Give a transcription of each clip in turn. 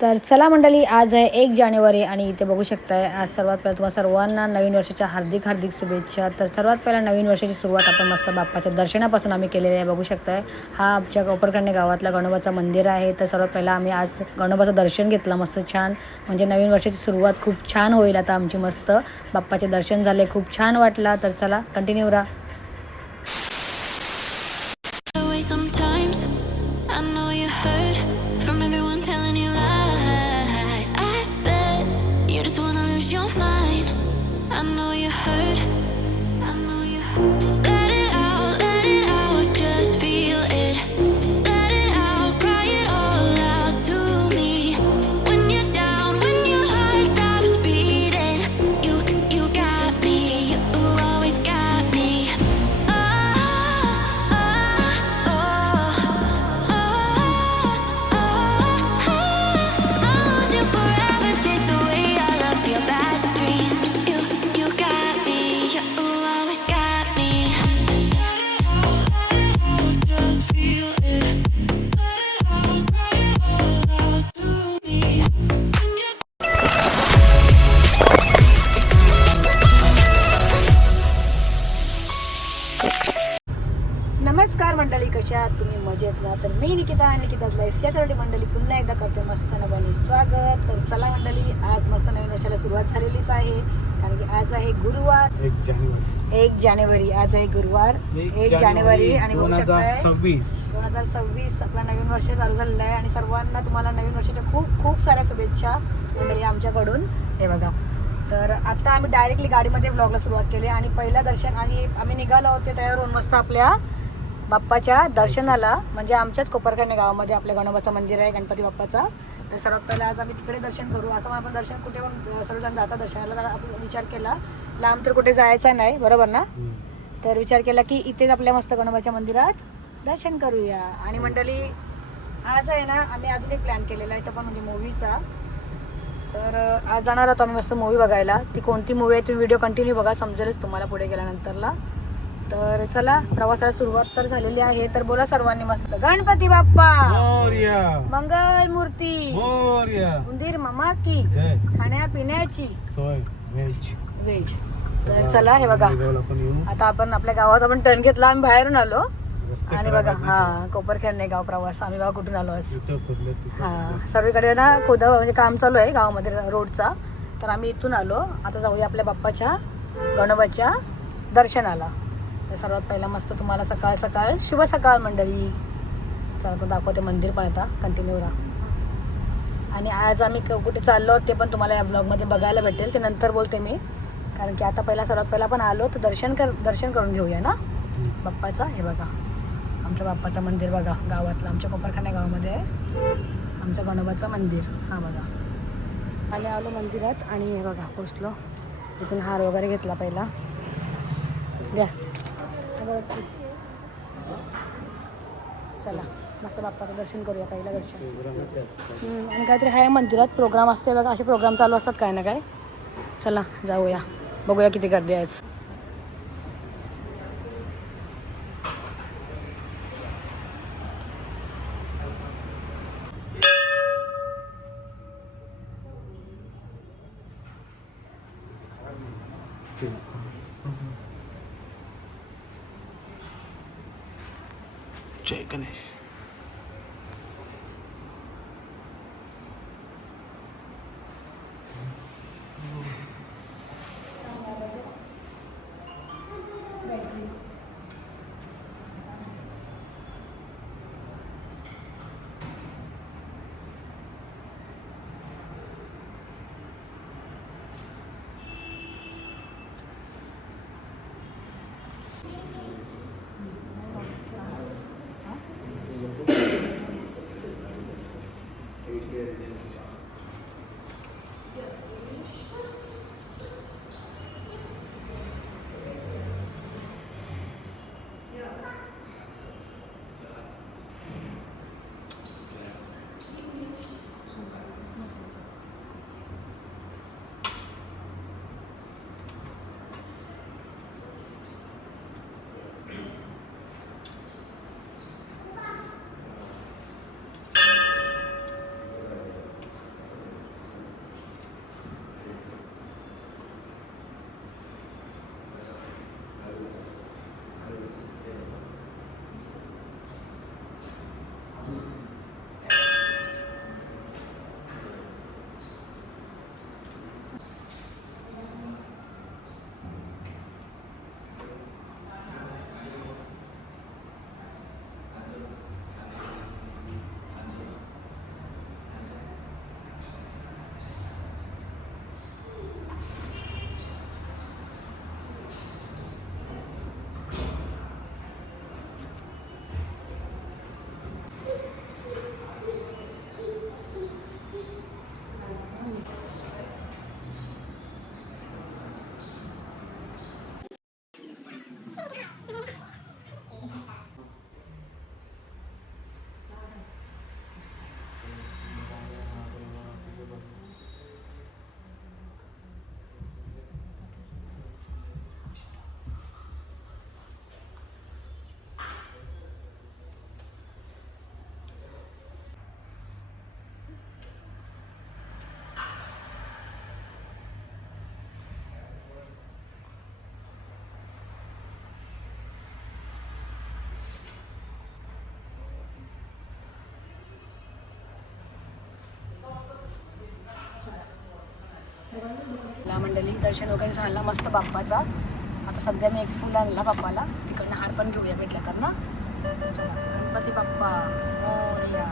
तर चला मंडळी, आज आहे 1 जानेवारी आणि इथे बघू शकताय आज सर्वात पहिला तुम्हाला सर्वांना नवीन वर्षाच्या हार्दिक हार्दिक शुभेच्छा. तर सर्वात पहिला नवीन वर्षाची सुरुवात आपण मस्त बाप्पाच्या दर्शनापासून आम्ही केलेली आहे. बघू शकताय हा आमच्या कोपरखंडे गावातला गणोबाचं मंदिर आहे. तर सर्वात पहिला आम्ही आज गणोबाचं दर्शन घेतलं मस्त छान, म्हणजे नवीन वर्षाची सुरुवात खूप छान होईल आता आमची. मस्त बाप्पाचे दर्शन झाले, खूप छान वाटला. तर चला कंटिन्यू राहा. Sometimes I know you heard from everyone telling you lies. I bet you just wanna lose your mind. I know you heard. I know you heard. Let it out, just feel it. Let it out, cry it all out to me. When you're down, when your heart stops beating, you got me, you always got me. नमस्कार मंडळी, कशा आहात तुम्ही? मजेत ना? तर मी निकिता आणि Nikita's life यासाठी मंडळी पुन्हा एकदा करते मस्त नव्याने स्वागत. तर चला मंडळी, आज मस्त नवीन वर्षाला सुरुवात झालेलीच आहे, कारण की आज आहे गुरुवार 1 जानेवारी. आज आहे गुरुवार 1 जानेवारी आणि 2026 आपला नवीन वर्ष चालू झालेलं आहे. आणि सर्वांना तुम्हाला नवीन वर्षाच्या खूप खूप साऱ्या शुभेच्छा मंडळी आमच्याकडून. हे बघा, तर आता आम्ही डायरेक्टली गाडीमध्ये व्लॉगला सुरुवात केली आणि पहिलं दर्शन आणि आम्ही निघालो होते तयार होऊन मस्त आपल्या बाप्पाच्या दर्शनाला, म्हणजे आमच्याच कोपरखंडे गावामध्ये आपल्या गणोबाचं मंदिर आहे, गणपती बाप्पाचा. तर सर्वात पहिला आज आम्ही तिकडे दर्शन करू. असं आपण दर्शन कुठे पण सर्वजण जातात दर्शनाला, तर आपण विचार केला लांब तर कुठे जायचा नाही, बरोबर ना? तर विचार केला की इथेच आपल्या मस्त गणोबाच्या मंदिरात दर्शन करूया. आणि मंडळी आज आहे ना, आम्ही अजून एक प्लॅन केलेला आहे, तो पण म्हणजे मूवीचा. तर आज जाणार आहोत आम्ही मस्त मूवी बघायला. ती कोणती मूवी आहे तुम्ही व्हिडिओ कंटिन्यू बघा, समजेलच तुम्हाला पुढे गेल्यानंतरला. तर चला, प्रवासाला सुरुवात तर झालेली आहे. तर बोला सर्वांनी मस्त गणपती बाप्पा मोरया, मंगल मूर्ती मोरया, उंदीर मामा की खाण्यापिण्याची सोय वेज. तर चला, हे बघा आता आपण आपल्या गावात आपण टर्न घेतला, आम्ही बाहेरून आलो आणि बघा हा कोपरखंडे गाव प्रवास. आम्ही बघा कुठून आलो आज. हा सर्वीकडे ना म्हणजे काम चालू आहे गावामध्ये रोडचा. तर आम्ही इथून आलो, आता जाऊया आपल्या बाप्पाच्या गणोबाच्या दर्शनाला. तर सर्वात पहिला मस्त तुम्हाला सकाळ सकाळ शुभ सकाळ मंडळी. चला आपण दाखवते मंदिर पण, आता कंटिन्यू राहा. आणि आज आम्ही कुठे चाललो ते पण तुम्हाला या ब्लॉगमध्ये बघायला भेटेल, ते नंतर बोलते मी, कारण की आता पहिला सर्वात पहिला आपण आलो तर दर्शन करून घेऊया ना बाप्पाचा. हे बघा आमच्या बाप्पाचं मंदिर बघा, गावातलं आमच्या कोपरखंडे गावामध्ये आहे आमचं गणोबाचं मंदिर. हा बघा, आलो मंदिरात आणि हे बघा पोचलो. इथून हार वगैरे घेतला पहिला, द्या. चला मस्त बाप्पाचं दर्शन करूया, पहिलं दर्शन. आणि काहीतरी आहे मंदिरात प्रोग्राम असते बघा, असे प्रोग्राम चालू असतात काय ना काय. चला जाऊया, बघूया किती गर्दी आहे. जय गणेश. ला मंडळी दर्शन वगैरे झालं मस्त बाप्पाचा. आता सध्या मी एक फुल आणला बाप्पाला, तिकडनं हार पण घेऊया भेटला तर ना. चला गणपती बाप्पा मोरया.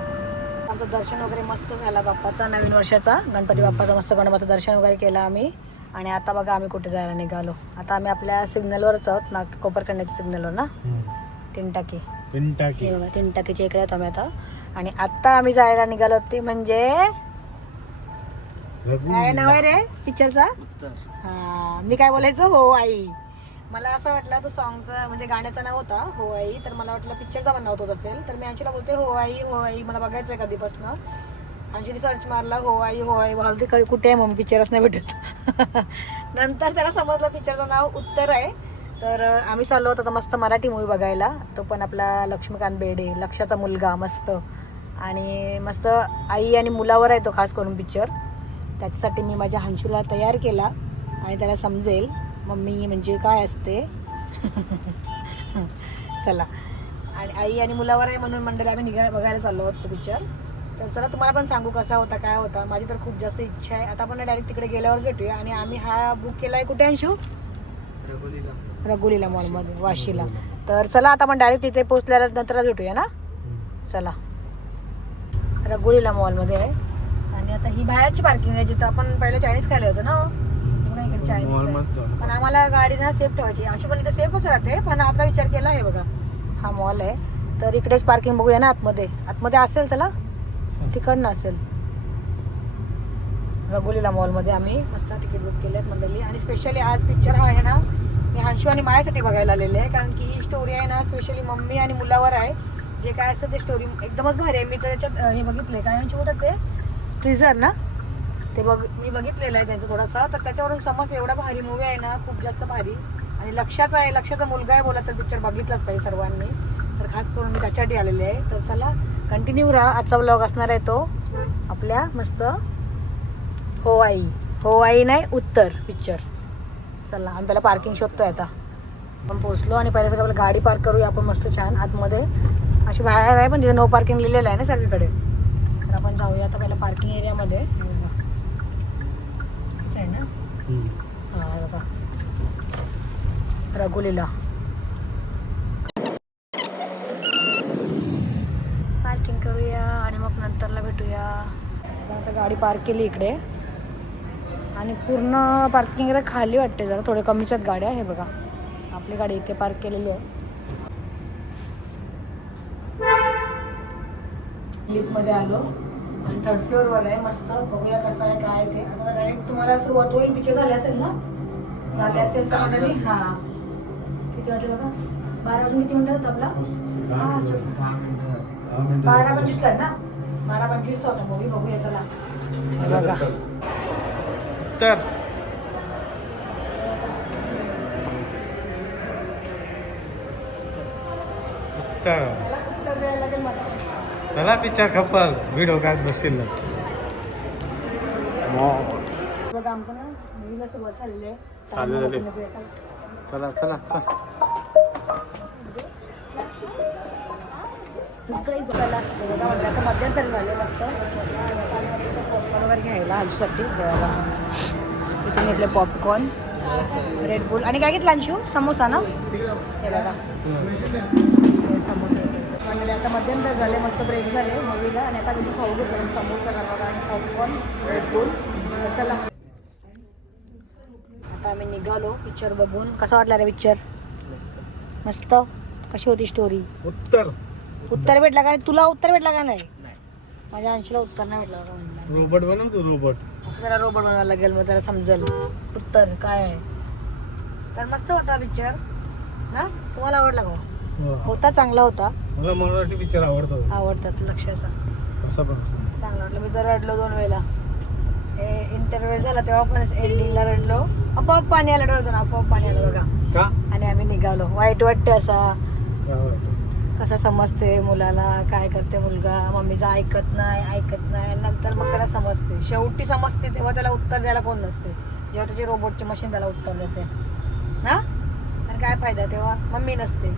आमचं दर्शन वगैरे मस्त झाला बाप्पाचा, नवीन वर्षाचा गणपती बाप्पाचा मस्त गणपतीचं दर्शन वगैरे केलं आम्ही. आणि आता बघा आम्ही कुठे जायला निघालो. आता आम्ही आपल्या सिग्नलवरच आहोत ना, कोपरखंडाच्या सिग्नलवर ना, तीन टाकी हे बघा, तीन टाकीच्या इकडे आहोत आम्ही आता. आणि आता आम्ही जायला निघालो ते म्हणजे काय नाव आहे रे पिक्चरचा? हा, मी काय बोलायचो हो आई. मला असं वाटलं तो सॉंगचं म्हणजे गाण्याचं नाव होता हो आई, तर मला वाटलं पिक्चरचा पण नाव तोच असेल. तर मी अंशूला बोलते हो आई मला बघायचं आहे कधीपासून. अंशूने सर्च मारला हो आई मला ते कुठे आहे मग पिक्चरच नाही भेटत. नंतर त्याला समजलं पिक्चरचं नाव उत्तर आहे. तर आम्ही चाललो होतो मस्त मराठी मूवी बघायला. तो पण आपला लक्ष्मीकांत बेर्डे, लक्षाचा मुलगा मस्त. आणि मस्त आई आणि मुलावर आहे तो खास करून पिक्चर. त्याच्यासाठी मी माझ्या हंशूला तयार केला आणि त्याला समजेल मम्मी म्हणजे काय असते. चला, आणि आई आणि मुलावर आहे म्हणून मंडळी आम्ही बघायला चाललो होतो पिक्चर. तर चला तुम्हाला पण सांगू कसा होता काय होता. माझी तर खूप जास्त इच्छा आहे. आता आपण डायरेक्ट तिकडे गेल्यावरच भेटूया. आणि आम्ही हा बुक केला आहे कुठे अंशू? रघुलीला मॉलमध्ये वाशीला. तर चला आता आपण डायरेक्ट तिथे पोहोचल्याला नंतरच भेटूया ना. चला, रघुलीला मॉलमध्ये आहे. आणि आता ही बाहेरची पार्किंग आहे जिथं आपण पहिले चायनीज खायला होतो ना. बघा इकडे चायनीज, पण आम्हाला गाडी ना सेफ ठेवायची. अशी पण इथे सेफच राहते, पण आपला विचार केला आहे बघा हा मॉल आहे तर इकडेच पार्किंग बघूया ना. आतमध्ये असेल, चला तिकडनं असेल. रघुलीला मॉलमध्ये आम्ही मस्त तिकीट बुक केले आहेत मंडळी. आणि स्पेशली आज पिक्चर हा आहे ना मी हंशू आणि मायासाठी बघायला आलेले आहे. कारण की ही स्टोरी आहे ना स्पेशली मम्मी आणि मुलावर आहे. जे काय असतं ते स्टोरी एकदमच भारी आहे. मी त्याच्यात हे बघितले काय हंशू होतं ते ट्रिझर ना, ते मी बघितलेलं आहे त्यांचं थोडासा. तर त्याच्यावरून समज एवढा भारी मूवी आहे ना, खूप जास्त भारी. आणि लक्षाचा मुलगा आहे बोला तर पिक्चर बघितलाच पाहिजे सर्वांनी. तर खास करून मी त्याच्यासाठी आलेले आहे. तर चला कंटिन्यू राहा. आजचा व्लॉग असणार आहे तो आपल्या मस्त हो आई नाही उत्तर पिक्चर. चला आम्ही पहिला पार्किंग शोधतोय. आता आपण पोहोचलो आणि पहिल्यासाठी आपलं गाडी पार्क करूया आपण मस्त छान आतमध्ये. अशी बाहेर आहे पण तिथे नो पार्किंग लिहिलेलं आहे ना सगळीकडे. तर आपण जाऊया आता पहिला पार्किंग एरियामध्ये. आहे ना हा बघा रघुलीला पार्किंग करूया आणि मग नंतरला भेटूया. आता गाडी पार्क केली इकडे आणि पूर्ण पार्किंगला खाली वाटते जरा थोडे कमीच आहेत गाड्या. हे बघा आपली गाडी इथे पार्क केलेली आहे. लिफ्टमध्ये आलो आणि 3rd फ्लोअरवर आहे. मस्त बघूया कसं आहे काय ते. आता डायरेक्ट तुम्हाला सुरुवात होईल. पिक्चर झाले असेल ना, झाले असेल तर मंडळी. हा किती वाजले बघा, 12 वाजून किती मिनिटं होतं आपला? 12:25 ला ना, 12:25 होता मूवी. बघूया चला. बघा तर उत्तर द्यायला लागेल मला. चला पिक्चर खपल व्हिडिओ काय बसशील ना. बघा आमचं ना मूवीला सुरुवात झालेली आहे. झाले. चला चला चला. चला बघा म्हटलं आता मध्यंतरी झाले मस्त. पॉपकॉर्न वगैरे घ्यायला हलसाठी तिथून घेतले पॉपकॉर्न, रेड बुल आणि काय घेतलं अंशू? समोसा ना. हे बघा समोसा म्हणजे आता मध्यंतर झाले मस्त ब्रेक झाले मूवीला. आणि आता तिथे खाऊ घेतलं समोसा बघा आणि पॉपकॉर्न, रेड बुल. चला आता आम्ही निघालो पिक्चर बघून. कसा वाटला रे पिक्चर? मस्त. कशी होती स्टोरी? उत्तर भेटला का? तुला उत्तर भेटला का? नाही माझ्या अंशूला उत्तर नाही भेटला का म्हणलं. रोबोट बनवतो रोबोट. असं त्याला रोबोट बनवायला लागेल मग त्याला समजेल उत्तर काय आहे. तर मस्त होता पिक्चर ना. तुम्हाला आवडला का? होता चांगला होता. मला मराठी पिक्चर आवडतात. लक्षाचा चांगला वाटलं. मी तर रडलो 2 वेळेला. इंटरव्ह्यू झाला तेव्हा पण एंडिंगला रडलो. आपोआप पाणी आलं डोळ्यातून, आपोआप पाणी आलं बघा. का? आणि आम्ही निघालो. वाईट वाटते असा कसं समजते मुलाला काय करते मुलगा, मम्मीचं ऐकत नाही. नंतर मग त्याला समजते, शेवटी समजते तेव्हा त्याला उत्तर द्यायला कोण नसते. जेव्हा त्याची रोबोटची मशीन त्याला उत्तर देते ना. आणि काय फायदा तेव्हा मम्मी नसते.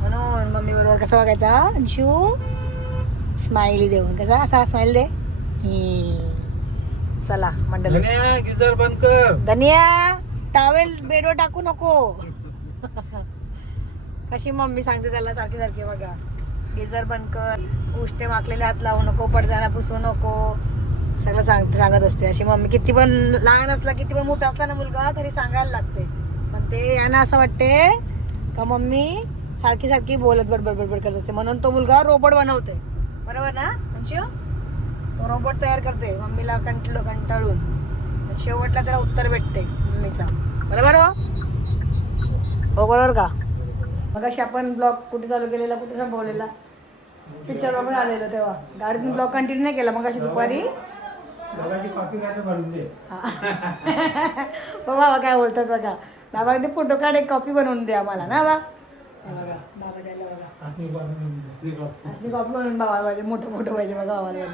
म्हणून मम्मी बरोबर कसं बघायचा अंशू? स्माइली देऊन कसा असा स्माइल दे. चला मंडळी. धन्या गिझर बंद कर. धनिया टावेल बेडवर टाकू नको. कशी मम्मी सांगते त्याला सारखी सारखी बघा. गिझर बंद कर, उष्टे वाकलेले हात लावू नको, पडद्याला पुसू नको, सगळं सांगत असते अशी मम्मी. किती पण लहान असला किती पण मोठा असला ना मुलगा तरी सांगायला लागते. पण ते यांना असं वाटते का मम्मी सारखी सारखी बोलत बडबड करत असते, म्हणून तो मुलगा रोबोट बनवते. बरोबर ना अंशू? तो रोबोट तयार करते मम्मीला कंटाळून. शेवटला त्याला उत्तर भेटते मम्मीचा. बरोबर हो बरोबर का? मग अशी आपण ब्लॉग कुठे चालू केलेला, कुठे संपवलेला, पिक्चर बघून आलेलो तेव्हा. गाडीतून ब्लॉग कंटिन्यू नाही केला. मग अशी दुपारी बाबा काय बोलतात बघा. बाबा ते फोटो काढ, एक कॉपी बनवून दे आम्हाला ना बा. असली कॉपी बनवून बाबा पाहिजे, मोठं पाहिजे बघा आम्हाला.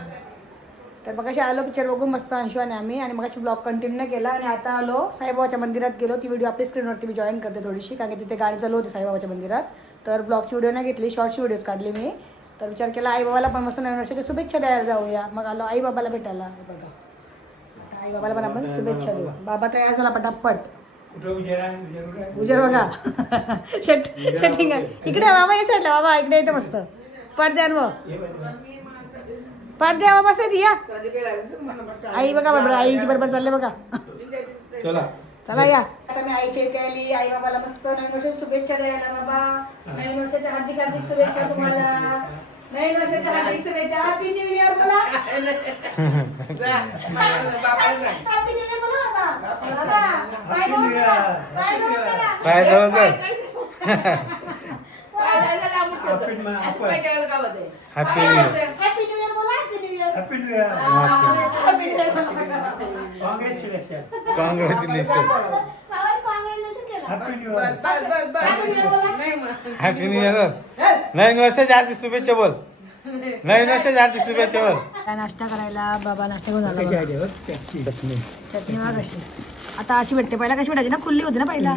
तर मग अशी आलो पिक्चर बघून मस्त अंशू आणि आम्ही. आणि मग अशी ब्लॉग कंटिन्यू नाही केला. आणि आता आलो साईबाबाच्या मंदिरात गेलो. ती व्हिडिओ आपली स्क्रीनवरती मी जॉईन करते थोडीशी, कारण की तिथे गाणी चालू होती साईबाबाच्या मंदिरात. तर ब्लॉगची व्हिडिओ नाही घेतली, शॉर्टची व्हिडिओज काढली मी. तर विचार केला आई बाबाला पण मस्त नवीन वर्षाच्या शुभेच्छा द्यायला जाऊया. मग आलो आई बाबाला भेटायला. बघा आता आई बाबाला पण आपण शुभेच्छा देऊ. बाबा तयार झाला पटापट. उजेर बघा. सेटिंग इकडे बाबा या साईडला. बाबा इकडे येते मस्त पडद्यान पडदे बाबा बस या. आई बघा बरोबर, आईची बरोबर चालले बघा. चला या. आता मी आईची इथे आली. आई बाबाला मस्त नवीन वर्षाच्या शुभेच्छा द्यायला. बाबा नवीन वर्षाच्या हार्दिक शुभेच्छा तुम्हाला. नवीन वर्षाच्या हार्दिक शुभेच्छा. हॅपी न्यू इयर बोला. हॅपी न्यू इयर बोला बाबा. बाबा काय जवळ करा. काय जवळ कर. हॅपी हॅपी न्यू इयर बोला. Happy new year. Happy new year. Congratulation. Happy new year. नवीन वर्षाच्या हार्दिक शुभेच्छा बोल. नवीन वर्षाच्या हार्दिक शुभेच्छा बोल. काय नाश्ता करायला बाबा नाश्ता घेऊन आला. चटणी बघा कशी आता अशी भेटते. पहिला कशी भेटायची ना, खुल्ली होती ना पहिला.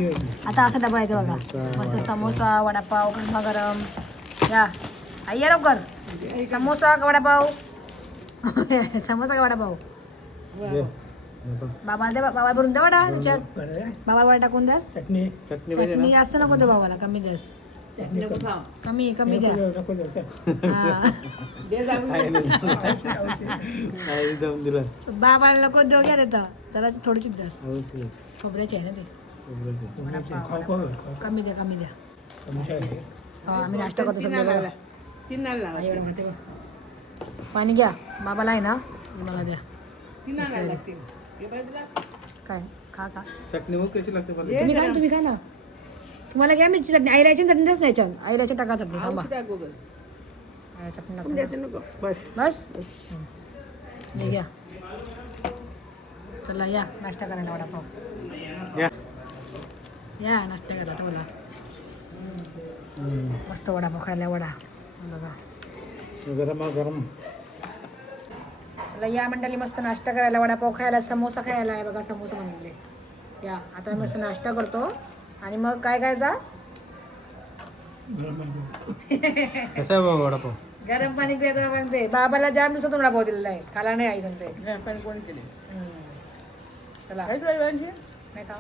आता असा डबा येते बघा. मस्त समोसा, वडापाव, गरमागरम. या आई या लवकर. समोसा का वडापाव. समोसा का वडापाव. बाबा द्या, बाबा भरून द्या वडा त्याच्यात. बाबा वडा टाकून द्यास. चटणी जास्त नको दे बाबाला, कमी द्यास. कमी द्या. बाबाला नको देऊ घ्या देता त्याला थोडीशी द्यास. खोबऱ्याची आहे ना ते. कमी द्या. हा आम्ही नाश्ता करतो सगळं. एवढं खाते. पाणी घ्या बाबाला आहे ना, मला द्या. काय खा चटणी मग कशी लागते. तुम्ही खा ना. तुम्हाला घ्या मिरची चटणी. आईला यायची चटणी नाही छान. आईला यायची टाका चटणी. थांबा चटणी बस नाही घ्या. चला या नाश्ता करायला. वडापाव या नाश्ता करायला. तर बोला मस्त वडापाव खायला. वडा बघा गरम. चला या मंडळी मस्त नाश्ता करायला, वडापाव खायला, समोसा खायला आहे बघा. समोसा बनवले. या आता मस्त नाश्ता करतो आणि मग काय करायचा. कसा आहे बाबा वडापाव. गरम पाणी प्यायचं म्हणते. बाबाला जाम दिवसातून वडापाव दिलेला आहे. खाला नाही आई सांगते. चला नाही खा.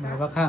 बाबा खा.